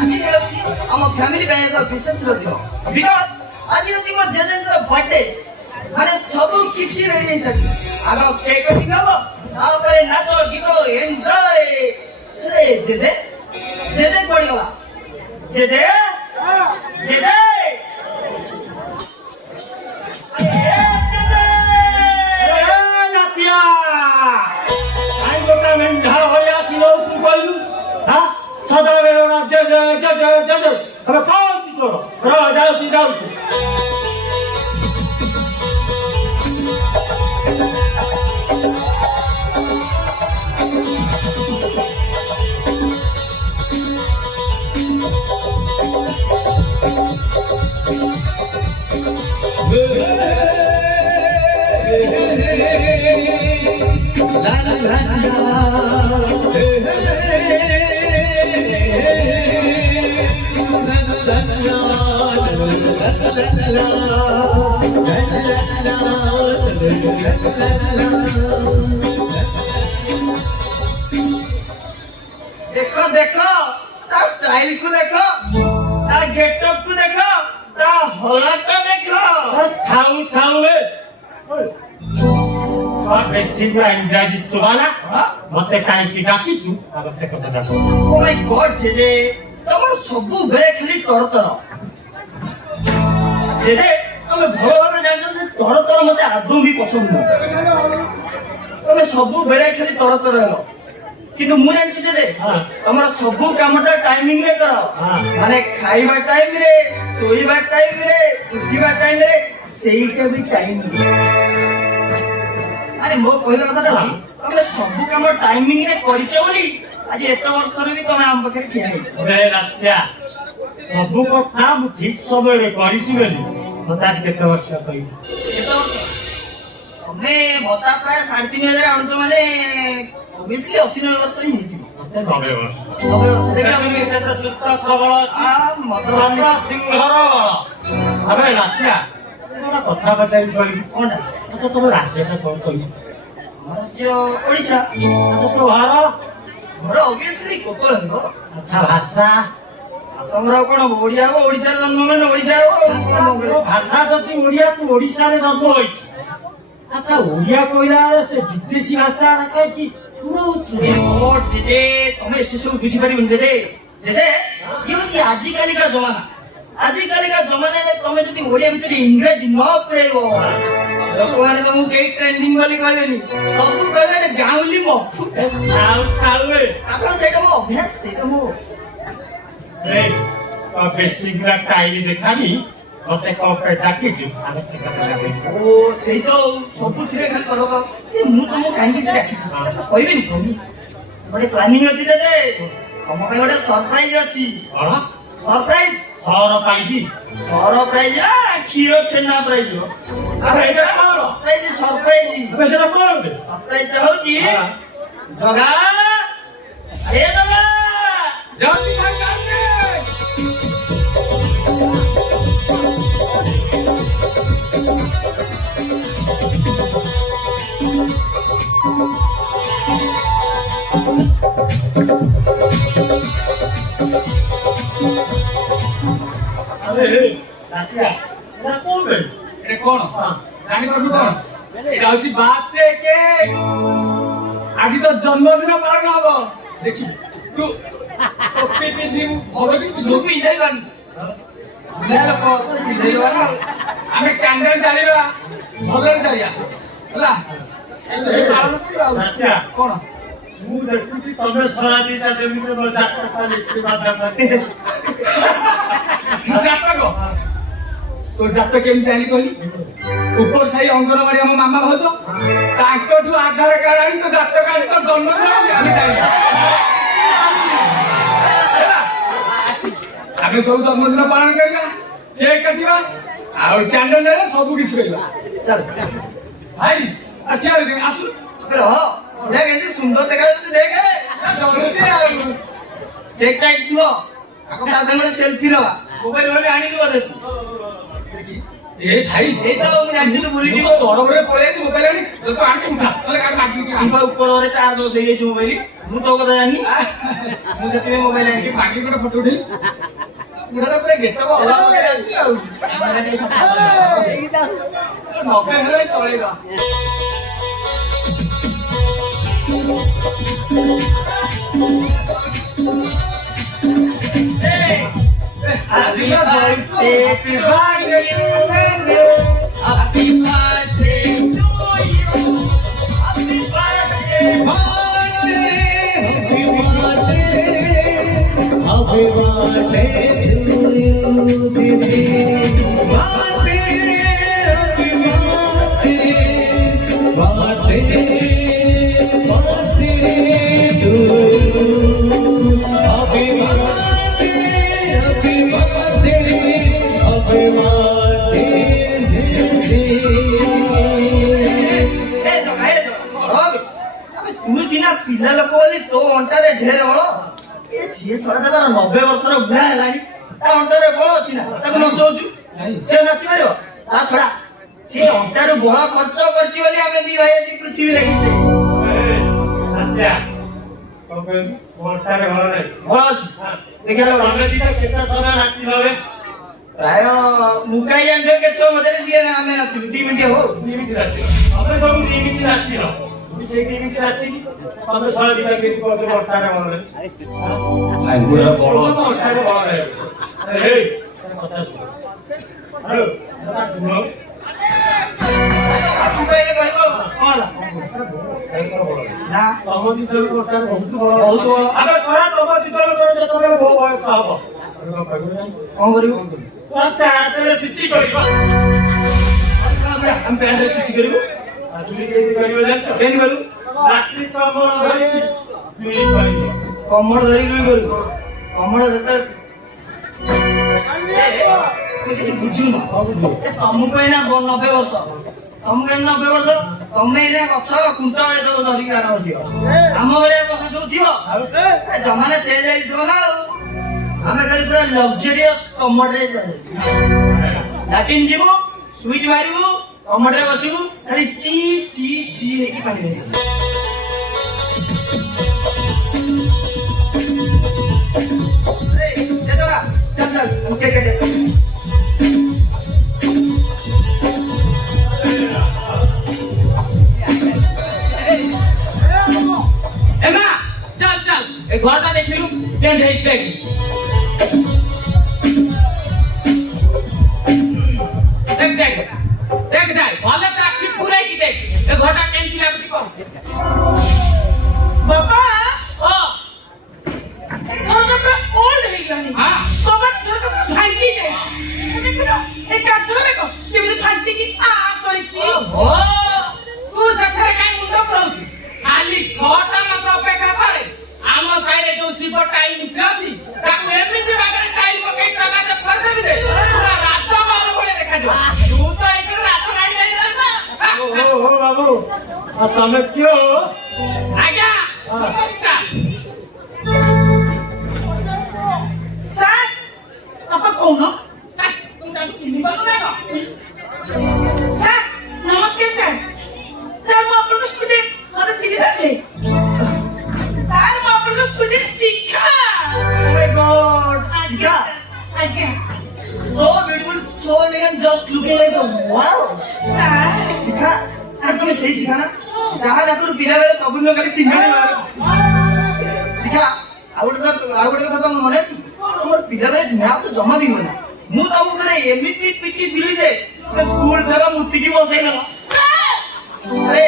ଆଜି ହେଉଛି ଆମ ଫ୍ୟାମିଲି ପାଇଁ ଏକ ବିଶେଷ ଦିନ ବିକଜ ଆଜି ହେଉଛି ମୋ ଜେଜେଙ୍କର ବର୍ଥଡେ ମାନେ ସବୁ କିଛି ରେଡି ହେଇସାରିଛି ଆଗ କେକ୍ କଟିଂ ହବ ତାପରେ ନାଚ ଗୀତ ଏନ୍ଜୟ ଜେଜେ ଜେଜେ ପଡ଼ିଗଲା ଜେଜେ ଜେଜେ ସଦାବେଳେ ଏବେ କଣ ଅଛି ତୋର ଯାଉଛି ଯାଉଛି देखो देखो ता स्टाइल को देखो ता गेटअप को देखो ता हलत देखो ଥାଉ ଥାଉ ବେଶୀ ଇଂରାଜୀ ଚୁବାନା ମତେ କାହିଁକି ଡାକିଛୁ ଆଗ ସେ କଥାଟା ओ माय गॉड जेजे तमर सबु बेले खाली तरतर जेजे तमे भलो भाबरे जानछो से तरतर मते आदौ भी पसंद न तमे सबु बेले खाली तरतर हो किंतु मु जानछि जेजे तमर सबु कामटा टाइमिंग रे करो माने खाइबा टाइम रे सोइबा टाइम रे उठिबा टाइम रे सेईटा भी टाइम अरे मो कहला कथाटा तमे सबु काम टाइमिंग रे करिछो बोली आज एत वर्ष रे भी तमे हम पाखे ठिया हेछ रे रात्या ସବୁ କଥା ମୁଁ ଠିକ ସମୟରେ କରିଛି ବୋଲି ମତେ ଆଜି କେତେ ବର୍ଷ କହିବି ତମେ ଭତ୍ତା ପ୍ରାୟ 3,500 ଆଣୁଛ ମାନେ ଅବଭିୟସଲି 80-90 ବର୍ଷ ହିଁ ହେଇଥିବ ମତେ 90 ବର୍ଷ ଦେଖିଲା ମୁଁ କେତେ ସୁସ୍ଥ ସବଳ ଅଛି ମଦ ସିଂହର ବଳ ଆବେ ରାତ୍ୟା ଗୋଟେ କଥା ପଚାରି କହିବି କଣଟା ଆଚ୍ଛା ତମ ରାଜ୍ୟଟା କଣ କହିବି ଆମ ରାଜ୍ୟ ଓଡ଼ିଶା ଆଚ୍ଛା ତୋ ଘର ଅବଭିୟସଲି କୋତଳଙ୍କ ଆଚ୍ଛା ଭାଷା ଆସାମର କଣ ଓଡ଼ିଆ ହବ ଓଡ଼ିଶାରେ ଜନ୍ମ ମାନେ ଓଡ଼ିଶା ହବ ଭାଷା ଯଦି ଓଡ଼ିଆକୁ ଓଡ଼ିଶାରେ ଜନ୍ମ ହୋଇଛୁ ଆଚ୍ଛା ଓଡ଼ିଆ କହିଲା ବେଳେ ସେ ବିଦେଶୀ ଭାଷା କାହିଁକି ପୁରଉଛି ଜେଜେ ତମେ ଏସବୁ ସବୁ ବୁଝିପାରିବନି ଜେଜେ ଜେଜେ ଇଏ ହଉଛି ଆଜିକାଲିକା ଜମାନା ଆଜିକାଲିକା ଜମାନାରେ ତମେ ଯଦି ଓଡ଼ିଆ ଭିତରେ ଇଂରାଜୀ ନ ପୁରେଇବ ଲୋକମାନେ ତମକୁ କେହି ଟ୍ରେଣ୍ଡିଂ ବୋଲି କହିବେନି ସବୁ କହିବେ ଗାଉଁଲି ମଫୁ ତାପରେ ସେଇଟା ମୋ ଅଭ୍ୟାସ ସେଇଟା ମୋ ବେଶୀ ଗୁଡା ଟାଇଲି ଦେଖାନି ମତେ କଣ ପାଇଁ ଡାକିଛୁ ଆବଶ୍ୟକ ଓ ସେଇ ତ ସବୁଥିରେ ଖାଲି କର ମୁଁ ତମକୁ କାହିଁକି ଡାକିଛି କହିବେନି ଗୋଟେ ପ୍ଲାନିଂ ଅଛି ଜେଜେ ତମ ପାଇଁ ଗୋଟେ ସରପ୍ରାଇଜ ଅଛି କଣ ସରପ୍ରାଇଜ ସର ପାଇଛି ସରପ୍ରାଇଜ କ୍ଷୀର ଛେନା ପ୍ରାଇଜ ସରପ୍ରାଇଜ ସେଟା କଣ ସରପ୍ରାଇଜ ହଉଛି ଜଗା ଏ ଜଗା अरे रातिया एटा कोन बे ए कोन जानि परबु कोन एटा होची बार्थडे केक आज तो जन्मदिन पालन हबो देखि तू ओके पिंधि भलो कि तू पिंधाई बान नेला को पिंधाई बान आमे कैंडल जालिबा भलो जाइया हला ए तो पालन करिबा रातिया कोन ମୁଁ ଦେଖୁଛି ତମେ ସରା ଦିଟା ଯେମିତି ମୋ ଜାତକ ଲିଖି ମାଧ୍ୟମ जातक तो जातक केम जानी कहली ऊपर साई अंगनवाड़ी हम मामा भाउज तांकठु आधार कार्ड आनी तो जातक आज तो जन्मदिन आनी जाई आमे सब जन्मदिन पालन करिया केक काटिबा आ कैंडल ले सब किछ करिबा चल भाई अच्छा आसु रह देख एते सुंदर देखा जाଉଛି देख चलुছি आ केक टाइट दियो आको ता संगे सेल्फी नवा मोबाइल वाले आनी दियो दे तू ଏ ଭାଇ ଏଇ ତ ମୁଁ ଜାଣିଥିଲି ମୁଁ ବୁଲିଯିବ ତ ତରବରରେ ପଳେଇ ଆସିଛି ମୋବାଇଲ ଆଣି ତୁ ଆଣିକି ଉଠା ନହେଲେ କାହାର ମାଗିକି ଥିବା ଉପରରେ ଚାର୍ଜ ବସେଇଯାଇଛି ମୋବାଇଲ ମୁଁ ତୋ କଥା ଜାଣିନି ମୁଁ ସେଥିପାଇଁ ମୋବାଇଲ ଆଣିକି ମାଗିକି ଗୋଟେ ଫଟୋ ଉଠେଇ ପୁରା ପୁରା ଗେଟଅପ ଅଲଗା ପ୍ରକାର ଅଛି ଆଉ କ୍ୟାମେରା ଟିକେ ସଫା କରିଦେବ। 90 ହେଲେ ଚଳେଇବା Happy birthday to you. Happy birthday to you. Happy birthday. Happy birthday to you, Didi. Birthday, happy birthday, birthday to you. Happy birthday, happy birthday, happy birthday, Didi. ତୁ ସିନା ପିଲା ଲୋକ ବୋଲି ତୋ ଅଣ୍ଟାରେ ଢେର ବଳ ଏ ସିଏ ଶହେ 90 ବର୍ଷର ବୁଢା ହେଲାଣି ତା ଅଣ୍ଟାରେ ବଳ ଅଛି ନା ତାକୁ ନଚଉଛୁ ସେ ନାଚି ପାରିବ ତା ଛଡା ସେ ଅଣ୍ଟାରୁ ବଳ ଖର୍ଚ୍ଚ କରିଛି ବୋଲି ଆମେ ଦି ଭାଇ ଆଜି ପୃଥିବୀ ଦେଖିଛେ ଘଣ୍ଟାରେ ଘର ନାହିଁ ବଳ ଅଛି ଦେଖିଲା ତମେ ଦିଟା କେତେ ସମୟ ନାଚିଲ ରେ ପ୍ରାୟ ମୁକାଇ ଜାଣିଥିବ କେତେ ସମୟ ମଧ୍ୟରେ ସିଏ ଆମେ ନାଚିଲୁ 2 ମିନିଟ୍ ହବ 2 ମିନିଟ୍ ନାଚିଲ ତମେ ସବୁ 2 ମିନିଟ୍ ନାଚିଲ ସେଇ 2 ମିନିଟ୍ ନାଚିକି ତମେ ଶହେ ଦିଟା କେମିତି କହୁଛ ଘଣ୍ଟାରେ ଘର ନାହିଁ ଆଙ୍ଗୁଳର ବଳ ଅଛି ଘଣ୍ଟାରେ ଘର ନାହିଁ ଏଇ କଥା ଶୁଣ ହ୍ୟାଲୋ ଶୁଣ ତୁ କହିଲେ କହିବ କଣ ହେଲା ନା ତମ ଦିଜଣ ଘଣ୍ଟାରେ ବହୁତ ବଳ ବହୁତ ବଳ। ଆମେ ଶହେ ତମ ଦିଜଣଙ୍କର ଯେତେବେଳେ ବହୁ ବୟସ ହବ କଣ କରିବୁ ପ୍ୟାଣ୍ଟରେ ଶିଶି କରିବ ଆମେ ପ୍ୟାଣ୍ଟରେ ଶିଶି କରିବୁ ଚୁଲି କେମିତି କରିବ ଜାଣିଛ କେମିତି କରିବୁ ରାତି କମଳ ଧରିକି ଚୁଲି କରିବ କମଳ ଧରିକି ବି କରିବୁ କମଳ ଯେତେବେଳେ ତମେ କିଛି ବୁଝୁନ ଏ ତମକୁ ଏଇନା 90 ବର୍ଷ ତମକୁ ଏଇନା 90 ବର୍ଷ ତମେ ଏଇନା ଗଛ କୁଣ୍ଟ ଏସବୁ ଧରିକି ଗାଡ ବସିବ ଆମ ଭଳିଆ ଗଛ ସବୁ ଥିବ ଏ ଜମାନା ଚେଞ୍ଜ ହେଇଥିବ ନା ଆଉ ଆମେ ଖାଲି ପୁରା ଲକ୍ଜରିୟସ୍ କମୋଡରେ ଲାଟିନ୍ ଯିବୁ ସୁଇଚ୍ ମାରିବୁ କମୋଡରେ ବସିବୁ ଖାଲି ସି ସି ସି ହେଇକି ପାଣି ନେଇଯିବୁ चल चल ओके के एमा चल चल ए घरटा देखिलु केन देख देख देख देख जाए भले से आखि पूरा की देख ए घरटा केन की लागती को बाबा ओ घरटा पूरा ओल्ड हे गनी हां कबट छोटा भांगी जाई देखो ए काठो देखो केମିତି फाटी की आ କରିଛି ओ तू सखरे काई मुंड पड़ौती खाली 6टा मास अपेक्षा करे आम साइरे जो शिव टाइम मिस्त्री अछि ताकू एमिति बागरे टाइल पके चला दे पर देबी दे पूरा रात महल भले देखा जो तू तो एकर रात राणी आई रहबा ओ बाबू तमे क्यों आज्ञा नमस्कार सर आप कौन सर नमस्कार सर सर ମୁଁ ଆପଣଙ୍କ ଷ୍ଟୁଡେଣ୍ଟ ମୋତେ ଚିହ୍ନି ପାରିଲେ ସାର୍ ମୁଁ ଆପଣଙ୍କ ଷ୍ଟୁଡେଣ୍ଟ ଶିଖା Oh my God, Sika, ଆଜ୍ଞା so beautiful, so elegant, just looking like a wow. Sir Sika, अरे तुम्हें सही सिखा ना? जहाँ जाकर बिना बेले सब लोग खाली सिखाने वाले। Sika, आउट का तो मने ची, तुम्हारे बिना बेले ध्यान तो जमा भी होना। मुँह तो मुँह करे एमिटी पिटी दिल्ली से, तो स्कूल सारा मुट्ठी की बॉस है ना। अरे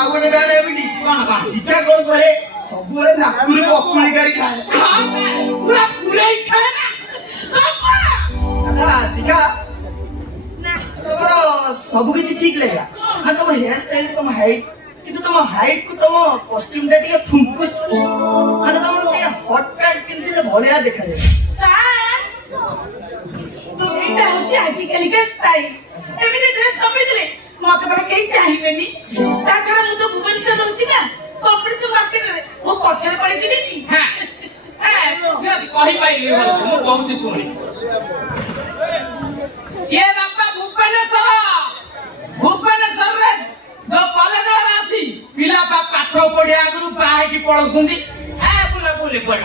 आउट का बेटा एमिटी, कौन Sika कौन करे? सब लोग नागपुर को अकुली गाड़ी खाए। पूरा पूरा ही खाना अच्छा Sika, तुम्हारा सब कुछ ठीक लगेगा। हाँ तुम हेयर स्टाइल तुम हाइट किंतु तुम हाइट को तुम कॉस्ट्यूम टा टिके फुंकुच माने तुम टिके हॉट पैंट पिंदिले भलिया देखा जाए ସାର୍ ଏଇଟା ହଉଛି ଆଜିକାଲିକା ଷ୍ଟାଇଲ ଏମିତି ଡ୍ରେସ୍ ତପେଇ ଦେଲେ ମତେ ପରା କେହି ଚାହିଁବେନି ତା ଛଡା ମୁଁ ତ ଭୁବନେଶ୍ୱର ରହୁଛି ନା କମ୍ପିଟିସନ ମାର୍କେଟରେ ମୁଁ ପଛରେ ପଡିଯିବି କି हां ए जे कहि पाइली मु कहूची सुनी ये बापा भूपेन्द्र जो कॉलेज वाला अछि पिला पाठ पढ़िया आगु बाहे की पढौसुंदी ए बुले बुले पढ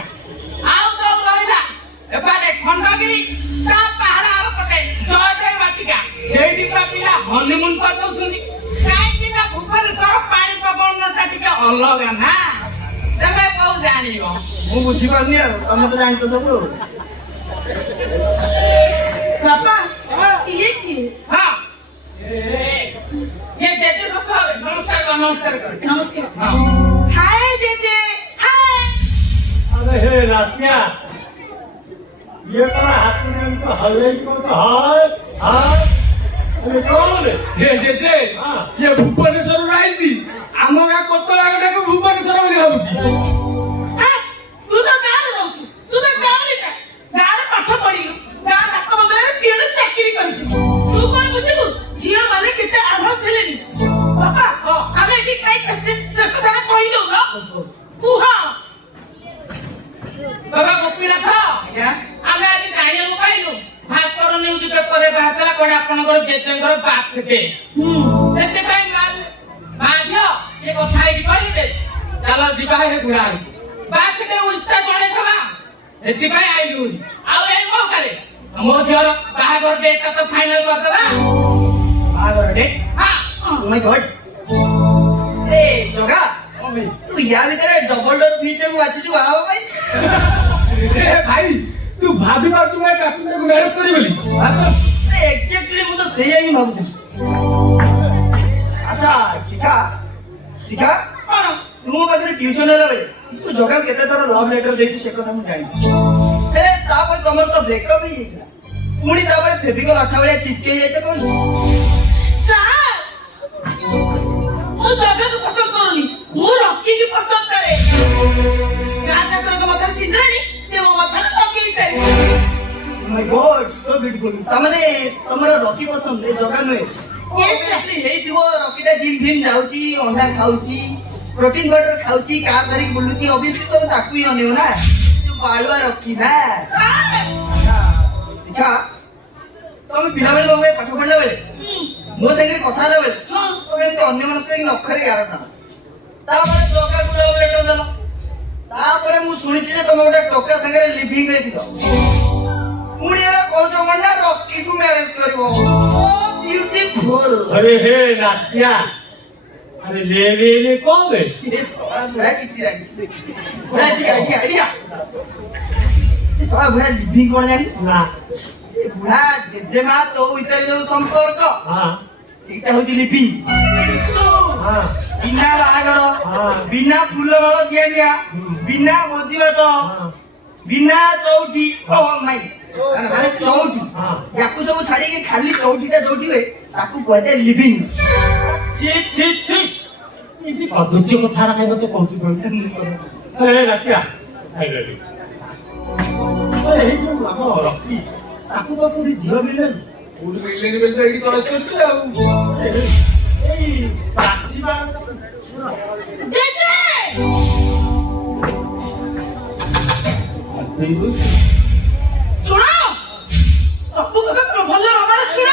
आउ तो रहिला एबारे खंडगिरी ता पहाड़ आर पटे जयदेव बाटिका सेठी पुरा पिला हनीमून कर दउसुंदी काई ना भुवनेश्वर पानी पवन साटिका अलग ना तमे कौ जानिबो ମୁଁ ବୁଝିପାରୁନି ଆଉ ତମେ ତ ଜାଣିଛ ସବୁ बापा ये की हां ये जेजे ससुर नमस्कार कर नमस्कार हाय जेजे हाय अरे हे नात्या ये करा हाथ में तो हले को तो हाय अरे कौन है हे जेजे हां ये भुवनेश्वर राइजी आम गाँ कोतला गटा को भुवनेश्वर बोली भाबुची तू तो गाँव रहू तू तो गाँवलीटा गाँव पाठ पढ़िलु गाँव डाक बंगलाରେ ପିଅନ ଚାକିରି କରିଛୁ ତୁ କଣ ବୁଝିଲୁ ଝିଅ ମାନେ କେତେ ଆଡଭାନ୍ସ ହେଲେଣି ବାପା ଆମେ ଏଠି କାଇ ସେ କଥାଟା କହି ଦଉନ କୁହ बाबा गोपीनाथ ଆଜ୍ଞା ଆମେ ଆଜି ଜାଣିବାକୁ ପାଇଲୁ ଭାସ୍କର ନ୍ୟୁଜ ପେପରରେ ବାହାରିଥିଲା କୋଡେ ଆପଣଙ୍କର ଜେଜେଙ୍କର ବାର୍ଥଡେ ସେଥିପାଇଁ ମା ଝିଅ ଏ କଥା ହେଇକି କହିଲେ ଚାଲ ଯିବା ହେ ବୁଢାରୁ ବାର୍ଥଡେ ଉଇସ୍ଟା ଜଣେଇଦବା ସେଥିପାଇଁ ଆଇଲୁ ଆଉ ଏ ମौकाରେ ମୋ ଝିଅର ବାହାଘର ଡେଟଟା ତ ଫାଇନାଲ କରିଦବା ବାହାଘର ଡେଟ୍ ହଁ ଓ ମାଇ ଗଡ୍ ଏ ଜଗା ତୁ ୟା ଭିତରେ ଡବଲ ଡୋର ଫ୍ରିଜ କୁ ବାଛିଛୁ ବାହା ହବା ପାଇଁ हे भाई तू भाभी पारछु मैं काटुने को मैरेज करी बोली एग्जैक्टली ମୁଁ ତ ସେଇଆ ହିଁ ଭାବୁଥିଲି ଆଚ୍ଛା ଶିଖା ଶିଖା କଣ ତୁ ମୋ ପାଖରେ ଟ୍ୟୁସନ ହେଲା ବେଳେ ତୁ ଜଗାକୁ କେତେ ଥର ଲଭ୍ ଲେଟର ଦେଇଛୁ ସେ କଥା ମୁଁ ଜାଣିଛି ହେଲେ ତାପରେ ତମର ତ ବ୍ରେକଅପ୍ ହେଇଯାଇଥିଲା ପୁଣି ତାପରେ ଫେଭିକଲ ଅଠା ଭଳିଆ ଚିପକେଇ ଯାଇଛ କଣ ସାର୍ ମୁଁ ଜଗକୁ ପସନ୍ଦ କରୁନି ମୁଁ ରକିକି ପସନ୍ଦ କରେ ଗାଁ ଠାକୁରଙ୍କ ମଥାରେ ସିନ୍ଦୁରାଣୀ ସେ ମୋ ମଥାରେ ଲଗେଇ ସାରିଛି ମାଇ ଗଡ୍ ସୋ ବ୍ୟୁଟିଫୁଲ ତାମାନେ ତମର ରକି ପସନ୍ଦ ଏ ଜଗା ନୁହେଁ Yes, sir. Obviously ହେଇଥିବ ରକିଟା ଜିମ୍ ଫିମ୍ ଯାଉଛି ଅଣ୍ଡା ଖାଉଛି ପ୍ରୋଟିନ ପାଉଡର ଖାଉଛି କାର୍ ଧରିକି ବୁଲୁଛି ଅବଶ୍ୟ ତମେ ତାକୁ ହିଁ ଅନେଇବ ନା ଯୋଉ ବାଳୁଆ ରକି ନା ସାର୍ ଶିଖା ତମେ ପିଲାବେଳେ ମୋ ପାଠ ପଢିଲା ବେଳେ ମୋ ସାଙ୍ଗରେ କଥା ହେଲା ବେଳେ ହଁ ତମେ ଏମିତି ଅନ୍ୟମନସ୍କ ହେଇକି ନଖରେ ଗାରଟା ତାପରେ ଟୋକାକୁ ଲଭ୍ ଲେଟର ଦେଲ ତାପରେ ମୁଁ ଶୁଣିଛି ଯେ ତମେ ଗୋଟେ ଟୋକା ସାଙ୍ଗରେ ଲିଭିଂ ରେ ଥିଲ ପୁଣି ଏବେ କହୁଛ କଣ ନା ରକିକୁ ମ୍ୟାରେଜ କରିବ ଓ ବ୍ୟୁଟିଫୁଲ अरे हे नात्या अरे ले कौन है ये सवाल बुढ़ा किसी रंग बुढ़ा आइडिया ये सवाल बुढ़ा लिविंग कौन जानी ना ये बुढ़ा जेजेमा तो इतर जो संपर्क हाँ सीटा होची लिविंग हाँ बिना बाहागर हाँ। बिना फुलमाଳ दिया दिया बिना भोजी भात बिना चौठी ओ माय ମାନେ ଚଉଠି हाँ। ୟାକୁ ସବୁ ଛାଡିକି ଖାଲି ଚଉଠିଟା ଯୋଉଠି ହୁଏ ତାକୁ କୁହାଯାଏ ଲିଭିଂ छी छी छी इति अधुच्य कथा राखे मते कहू कोन अरे नात्या आइ रे अरे हे जो लामो रखी ताकू तो पूरी झियो मिले कोडी मिललेनी बेल एडी चॉइस करछि आ एई पासीबा जेजे ଶୁଣ ସବୁ କଥା ତମେ ଭଲ ଭାବରେ ଶୁଣ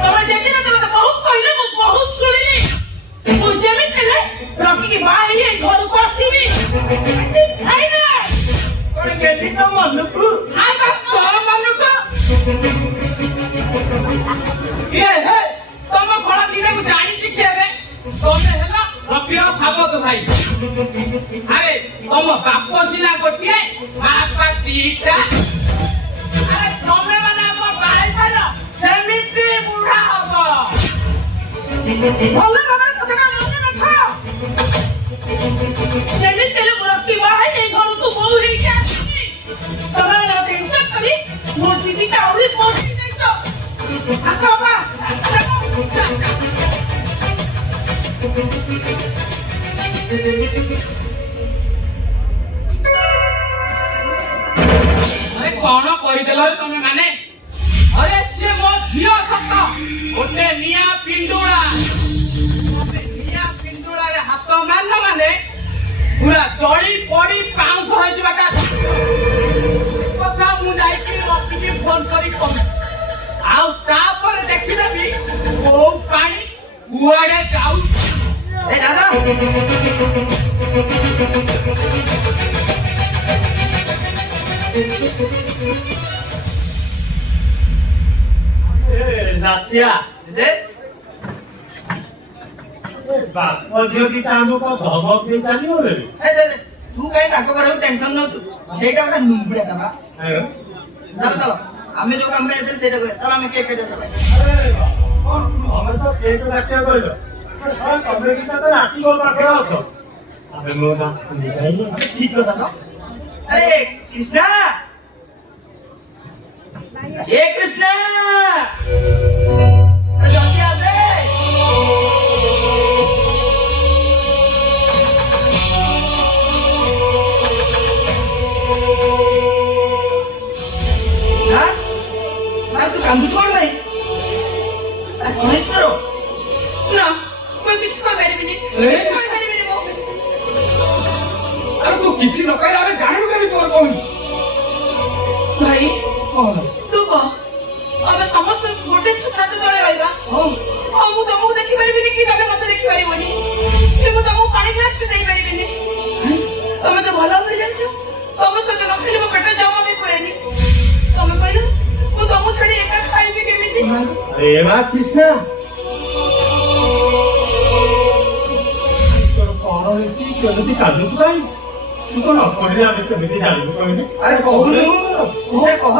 ତମେ ଜେଜେ ନା ତମେ ତ ବହୁତ କହିଲେ ମୁଁ ବହୁତ ଶୁଣିଲି ମୁଁ ଯେମିତି ହେଲେ ରକିକି ବାହା ହେଇ ଏଇ ଘରକୁ ଆସିବି କଣ ଗେଲି ତ ମନକୁ ଆଗ ତ ମନକୁ ଏ ହେ ତମ ଖଳ ଦିନକୁ ଜାଣିଛି କେବେ ତମେ ହେଲା ରକିର ସାବକ ଭାଇ ଆରେ ତମ ବାପ ସିନା ଗୋଟିଏ ବାପା ଦିଟା ଆରେ ତମେ ମାନେ ଆମ ଭାଇ ଭାଇ ସେମିତି ବୁଢା ହବ ଭଲ ଭାବରେ କଥାଟା ମନେ ରଖ ଯେମିତି ହେଲେ ମୁଁ ରକି ବାହା ହେଇ ଏଇ ଘରକୁ ବୋହୂ ହେଇକି ଆସିବି ତମେ ମାନେ ମତେ ଇନସଲ୍ଟ କରି ମୋ ଚିଠିଟା ଆହୁରି ପହଞ୍ଚି ଯାଇଛ ଆସ ବାପା अरे कौन कहीदेल तमे माने अरे से मो झियो सत ओटे निया पिंडुळा निया पिंडुळा रे हाथ मान माने पूरा जड़ी पड़ी पाउस होई जबाटा कथा मु जाई कि रखी फोन करी कम आउ तापर देखि देबी କୋଉ ପାଣି କୁଆଡେ ଯାଉ ଏ ଦାଦା ନାତିଆ ଯେ ବାପ ଝିଅ ଦିଟା ଆମକୁ ଧମକ ଦେଇ ଚାଲିଗଲେ ତୁ କାହିଁ ତାଙ୍କ ଘରକୁ ଟେନସନ ନଉଛୁ ସେଇଟା ଗୋଟେ ନୁඹୁଡିଆ କାମ ଚାଲ ଚାଲ ଆମେ ଯୋଉ କାମ ଯାଇଥିଲେ ସେଇଟା କରିବା ଚାଲ ଆମେ କେକ୍ କାଟିବା ଚାଲ ଆମେ ତ କେକ୍ କାଟିବା କହିଲ ତମେ ଦିଟା ତ ରାତି ମୋ ପାଖରେ ଅଛ ଆମେ ମୋ ঠিক কথা তো আরে কৃষ্ণা এ কৃষ্ণা আরে জলদি আসে হ্যাঁ আর তুই কান্দু কর ভাই কই করো না মই কিছু কই পারিবিনি কিছু কই পারিবিনি মো আরে তু কিছু ন কইলে আমি জানিবু কেনি তোর কোন হইছি ভাই কোন তু কহ আমি সমস্ত গোটে ছাত তলে রইবা মু তমକୁ দেখি পারিবিনি কি তমে মতে দেখি পারিবনি কি মু তমକୁ পানি গ্লাস भी দেই পারিবিনি তুমি তো ভালো করে জানছো তমে সହିତ ন খাইলে মো পেট জমা भी করেনি তমে কইলো মু তমକୁ ছাড়ি একা খাইবি কেমিতি আরে মা কৃষ্ণা କଣ ହେଇଛି କେମିତି କାନ୍ଦୁଛୁ କାହିଁ ତୁ ତ ନ କହିଲେ ଆମେ କେମିତି ଜାଣିବୁ କହିଲେ আরে কহুনু সে কহ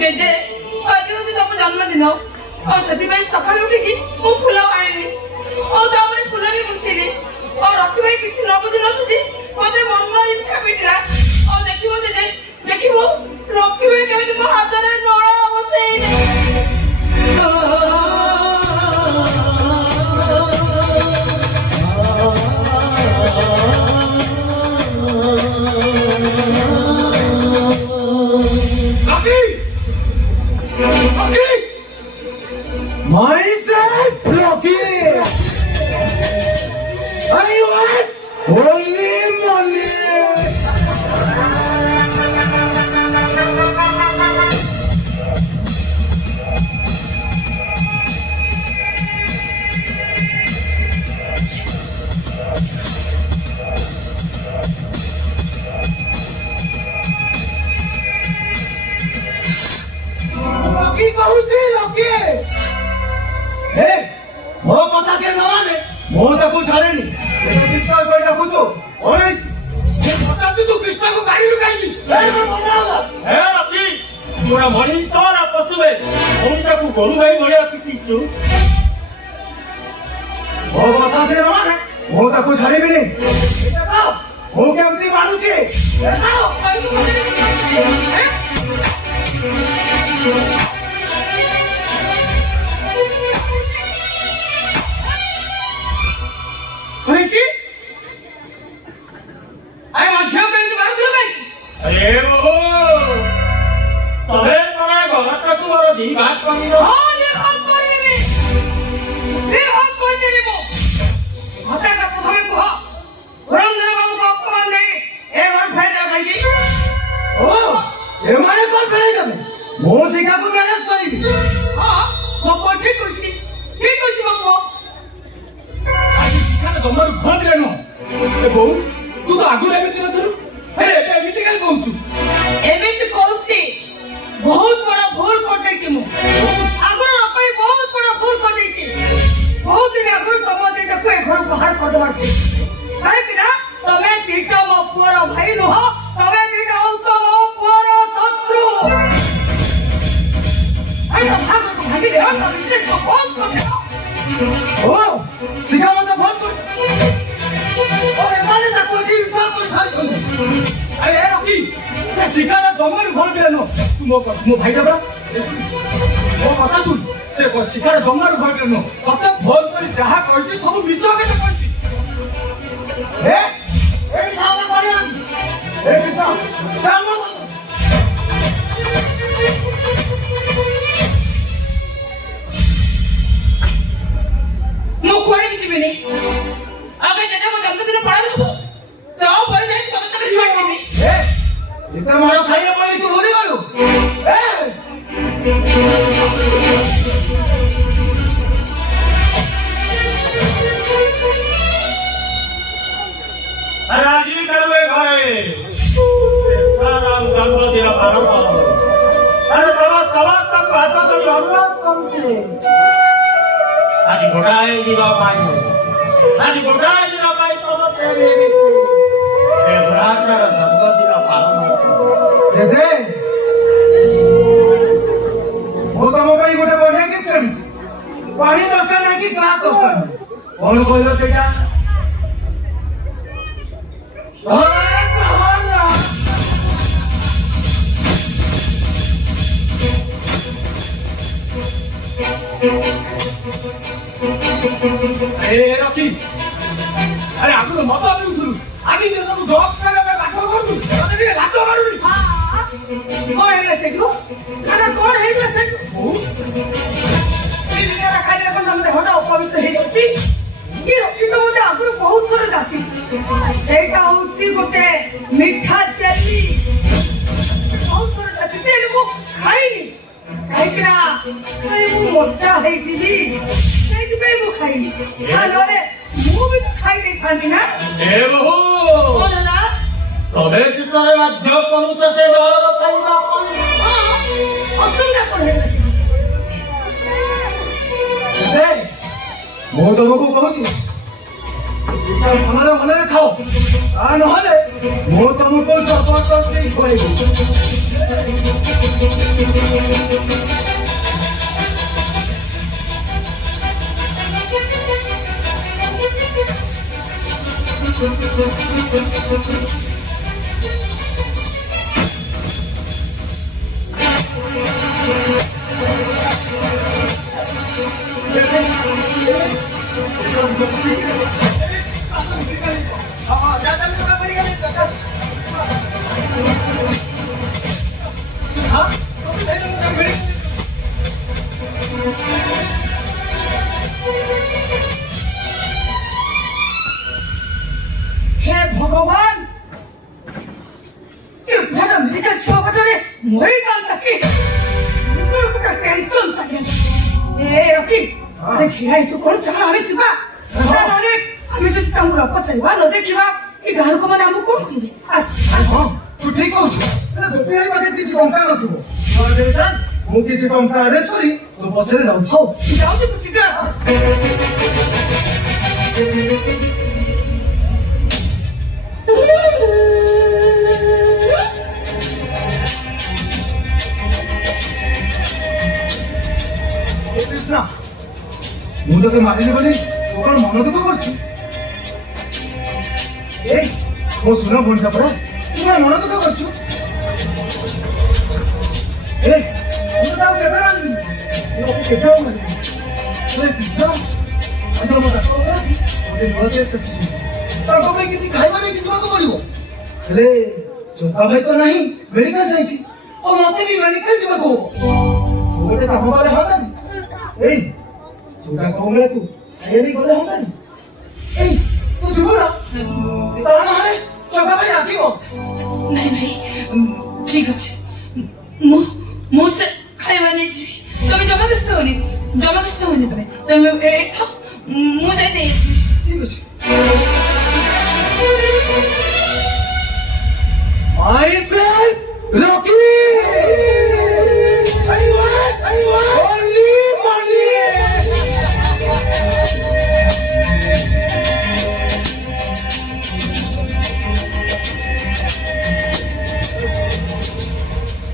জেজে আজ হচ্ছে তম জন্মদিন ଆଉ ସେଥିପାଇଁ ସକାଳୁ ଉଠିକି ମୁଁ ଫୁଲ ଆଣିଲି ଆଉ ତାପରେ ଫୁଲ ବି ଗୁନ୍ଥିଲି ଆଉ ରଖି ଭାଇ କିଛି ନ ବୁଝି ନ ସୁଝି ମତେ ମନ ଇଚ୍ଛା ପିଟିଲା ଆଉ ଦେଖିବ ଜେଜେ ଦେଖିବ ରଖି ଭାଇ କେମିତି ମୋ ହାତରେ ନଳା ବସେଇ Lockie Lockie Myself, Rocky! I want only money! Rocky କହୁଛି Rocky! ହେ ମୋ କଥା ଯେ ନ ମାନେ ମୁଁ ତାକୁ ଛାଡ଼େନି ଚିତ୍କାର କରି ଡାକୁଛୁ ପଚାରୁଛୁ ତୁ କୃଷ୍ଣକୁ ମାରିଲୁ କାହିଁକି ହେ ରବି তোরা মଣିষ না পশুবে ওটাକୁ গরু ভাই ভଳିଆ ପିଟିଛୁ ମୋ କଥା ଯେ ନ ମାନେ ମୁଁ ତାକୁ ଛାଡ଼ିବିନି ମୁଁ କେମିତି ମାନୁଛି କହିଛି ଆରେ ମୋ ଝିଅ କେମିତି ମାରୁଥିଲୁ କାହିଁକି আরে ও তবে তোরা ঘরটাକୁ বড় ଦି ভাগ କରିଲ ହଁ ଦେହ କରିଦେବି ଦେହ କରିଦେବି ମୁଁ ମତେ ଏକା ପ୍ରଥମେ କୁହ ପୁରନ୍ଦର ବାବୁଙ୍କୁ ଅପମାନ ଦେଇ ଏ ଘର ଫେରିଦେବ କାହିଁକି ଓ ଏମାନେ କ'ଣ ଫେରାଇ ଦେବେ ମୁଁ ଶିଖାକୁ ମ୍ୟାନେଜ କରିବି ହଁ ମୋ ପୁଅ ଠିକ କହିଛି ମୋ ପୁଅ ଆଜି ଶିଖାଟା ଜମାରୁ ଭଲ ପିଲା ନୁହଁ ଏ ବୋଉ ତୁ ତ ଆଗରୁ ଏମିତି ନଥିଲୁ ଏବେ ଏମିତି କାହିଁ କହୁଛୁ ଏମିତି କହୁଛି ବହୁତ ବଡ ଭୁଲ କରିଦେଇଛି ମୁଁ ଆଗରୁ ନ ପାଇଁ ବହୁତ ବଡ ଭୁଲ କରିଦେଇଛି ବହୁତ ଦିନ ଆଗରୁ ତମ ଦିଟାକୁ ଏ ଘରୁ ବାହାର କରିଦେବାର ଥିଲା କାହିଁକି ନା ତମେ ଦିଟା ମୋ ପୁଅର ଭାଇ ନୁହଁ ତମେ ଦିଟା ହଉଛ ମୋ ପୁଅର ଶତ୍ରୁ ଆରେ ତ ଭାଗକୁ ଭାଗିଦେବ ତ ବିଜନେସକୁ ବନ୍ଦ କରିଦେବ ଓ ଶିଖା ମୋତେ ଫୋନ କର ଓ ଏମାନେ ତାକୁ ଏଠି ଇନସଲ୍ଟ କରି ଛାଡ଼ିଛନ୍ତି ଆରେ ଏ ରକି ସେ ଶିଖାଟା ଜମାରୁ ଭଲ ପିଲା ନୁହଁ ତୁ ମୋ ଭାଇଟା ପରା ମୋ କଥା ଶୁଣ ସେ ଶିଖାଟା ଜମାରୁ ଭଲ ପିଲା ନୁହଁ ତତେ ଫୋନ କରି ଯାହା କହିଛି ସବୁ ମିଛ କଥା କହିଛି ଏ ଏଠି ସାହାଯ୍ୟ କରିନାହାନ୍ତି ଏ କୃଷ୍ଣ ଚାଲ ମୋ ସହିତ। ମୁଁ କୁଆଡ଼େ ବି ଯିବିନି ଆଗେ ଜେଜେ ମୋ ଜନ୍ମଦିନ ପାଳନ ହବ ଯାଅ ପରେ ଯାଇ ତମ ସାଙ୍ଗରେ ଛୁଆଟ ଯିବି ଏତେ ମାଡ଼ ଖାଇବା ପାଇଁ ତୁ ଭୁଲିଗଲୁ କରୁଥିଲେ ଆଜି ଗୋଟାଏ ଦିନ ପାଇଁ ସମସ୍ତେ ମିଳିମିଶି ଏ ବୁଢ଼ାଟାର ଜନ୍ମଦିନ ପାଳନ କରୁ। ଜେଜେ ମୁଁ ତମ ପାଇଁ ଗୋଟେ ବଢିଆ ଗିଫ୍ଟ ଆଣିଛି ପାଣି ଦରକାର ନାହିଁ କି ଗ୍ଲାସ ଦରକାର ନାହିଁ କଣ କହିଲ ସେଇଟା ଏ ରଖି ଆରେ ଆଗରୁ ମଶା ପିଉଥିଲୁ ଆଜି ତମକୁ 10 ଟଙ୍କା ପାଇଁ ବାଟ କରୁଛୁ ମତେ ଟିକେ ଲାତ ମାରୁନି କଣ ହେଇଗଲା ସେଠୁ ଖାନା କଣ ହେଇଗଲା ସେଠୁ ପିଲିକାରା ଖାଇଲେ କଣ ତମ ଦେହଟା ଅପବିତ୍ର ହେଇଯାଉଛି କି ରଖି ତ ମତେ ଆଗରୁ ବହୁତ ଥର ଯାଚିଛି ସେଇଟା ହଉଛି ଗୋଟେ ମିଠା ଜେଲି ବହୁତ ଥର ଯାଚିଛି ହେଲେ ମୁଁ ଖାଇନି କାହିଁକିନା କାଳେ ମୁଁ ମୋଟା ହେଇଯିବି ସେଇଥିପାଇଁ ମୁଁ ଖାଇନି ନହେଲେ ମୁଁ ବି ତ ଖାଇ ଦେଇଥାନ୍ତି ନା ଏ ବୋହୂ କଣ ହେଲା ତମେ ଶେଷରେ ବାଧ୍ୟ କରୁଛ ସେ ଜଳର ଖାଇବା ପାଇଁ। ଅସୁବିଧା କଣ ହେଇଗଲା ଜେଜେ ମୁଁ ତମକୁ କହୁଛି ଭଲରେ ଭଲରେ ଖାଅ ଆ ନହେଲେ ମୁଁ ତମକୁ ଜବରଦସ୍ତି ଖୁଆଇବି হে ভগবান এ বড় মেডিকেল ছবাটরে মরে গেল তাকে মুখের উপর টেনশন চালিয়ে এ রকি আরে ছিড়াইছো কোন চাল আমি ছিবা নলে আমি যদি তামু রপ চাইবা ন দেখিবা এ গাঁর কো মানে আমু কোন কইবে আস ହଁ ତୁ ଠିକ କହୁଛୁ ହେଲେ ଗୋପୀ ଭାଇ ପାଖରେ କିଛି ଟଙ୍କା ନଥିବ ନହେଲେ ଚାଲ ମୁଁ କିଛି ଟଙ୍କା ଆରେଞ୍ଜ କରି ତୋ ପଛରେ ଯାଉଛି ହଉ ଯାଉଛି ତୁ ଶୀଘ୍ର ଆସ ଏ କୃଷ୍ଣ ମୁଁ ତୋତେ ମାରିଲି ବୋଲି ତୁ କଣ ମନ ଦୁଃଖ କରୁଛୁ ଏଇ ମୋ ସୁନ ଭଉଣୀଟା ପରା ତୁ କଣ ମନ ଦୁଃଖ କରୁଛୁ ଏ ମୁଁ ତାକୁ କେବେ ମାରିବି କେବେ ଆଉ ମାରିବି କୃଷ୍ଣ ଆଜି ମୋ ଡାକ୍ତର ଗୋଟେ ନୂଆ ଟେଷ୍ଟ ଆସିଛି ତାଙ୍କ ପାଇଁ କିଛି ଖାଇବା ନେଇକି ଯିବାକୁ ପଡିବ ହେଲେ ଚମ୍ପା ଭାଇ ତ ନାହିଁ ମେଡିକାଲ ଯାଇଛି ଆଉ ମତେ ବି ମେଡିକାଲ ଯିବାକୁ ହବ ତୁ ଗୋଟେ କାମ କଲେ ହଅନ୍ତାନି ଏଇ ତୁ ତାଙ୍କ ମେଳାକୁ ଖାଇବା ନେଇ ଗଲେ ହଅନ୍ତାନି ଏଇ ତୁ ଯିବୁ ନା ତା ନହେଲେ ଚମ୍ପା ଭାଇ ରାଗିବ ନାଇଁ ଭାଇ ঠিক আছে ମୁଁ ସେ ଖାଇବା ନେଇଯିବି ତମେ ଜମା ବ୍ୟସ୍ତ ହଉନି ତମେ ଏଇଠି ଥାଅ ମୁଁ ଯାଇ ନେଇ ଆସିବି ঠিক আছে I said Rocky! I want only money!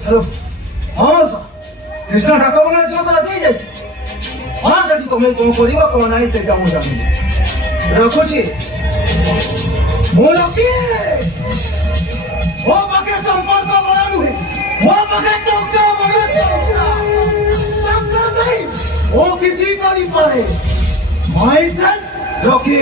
Hello हाँ सर कृष्ण ठाकुर बोले जो तो आसी जाए हाँ सर तुम्हें कौन करिबा कौन नाही सेटा मु जानि रखुची मो लकी ମୋ ପାଖେ ସମ୍ପର୍କ ବଡ଼ ନୁହେଁ ମୋ ପାଖେ ଟଙ୍କା ବଡ଼ ଟଙ୍କା ଭାଇ ମୁଁ କିଛି କରିପାରେ ମାଇ ସନ୍ ରଖି